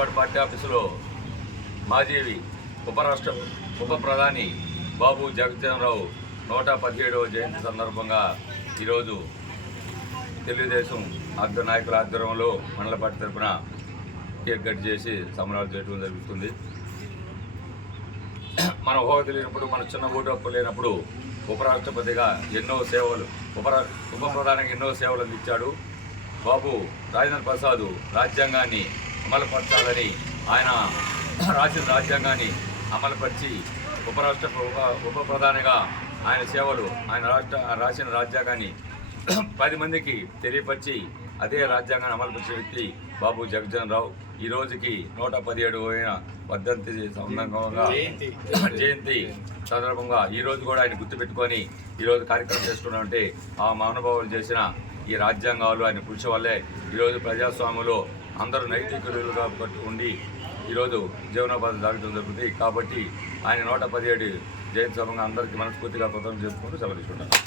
Party party ఆఫీసులో మాజీ ఉపరాష్ట్ర ఉప ప్రధాని బాబు జగజ్జనరావు నూట పదిహేడవ జయంతి సందర్భంగా ఈరోజు తెలుగుదేశం అగ్ర నాయకుల ఆధ్వర్యంలో మండల పార్టీ తరఫున కేక్ కట్ చేసి సంబరాలు చేయడం జరుగుతుంది. మన హోదా తెలియనప్పుడు మన చిన్న ఓటు లేనప్పుడు ఉపరాష్ట్రపతిగా ఎన్నో సేవలు ఉపరా ఉప ప్రధానికి ఎన్నో సేవలు అందించాడు. బాబు రాజేంద్ర ప్రసాద్ రాజ్యాంగాన్ని అమలుపరచాలని ఆయన రాసిన రాజ్యాంగాన్ని అమలుపరిచి ఉపరాష్ట్ర ఉప ఉప ప్రధానిగా ఆయన సేవలు ఆయన రాష్ట్ర రాసిన రాజ్యాంగాన్ని పది మందికి తెలియపరిచి అదే రాజ్యాంగాన్ని అమలుపరిచే వ్యక్తి బాబు జగజ్జన్ రావు. ఈ రోజుకి నూట పదిహేడు అయిన వర్ధంతి సందర్భంగా జయంతి. సందర్భంగా ఈ రోజు కూడా ఆయన గుర్తుపెట్టుకొని ఈ రోజు కార్యక్రమం చేస్తున్నామంటే ఆ మహానుభావులు చేసిన ఈ రాజ్యాంగాలు ఆయన కృషి వల్లే ఈరోజు ప్రజాస్వామ్యంలో అందరూ నైతికులుగా పట్టు ఉండి ఈరోజు జీవనోపాధి సాగడం జరుగుతుంది. కాబట్టి ఆయన నూట పదిహేడు జయంతి సభంగా అందరికీ మనస్ఫూర్తిగా కృతజ్ఞతలు చేసుకుంటూ సెలవు తీసుకుంటాను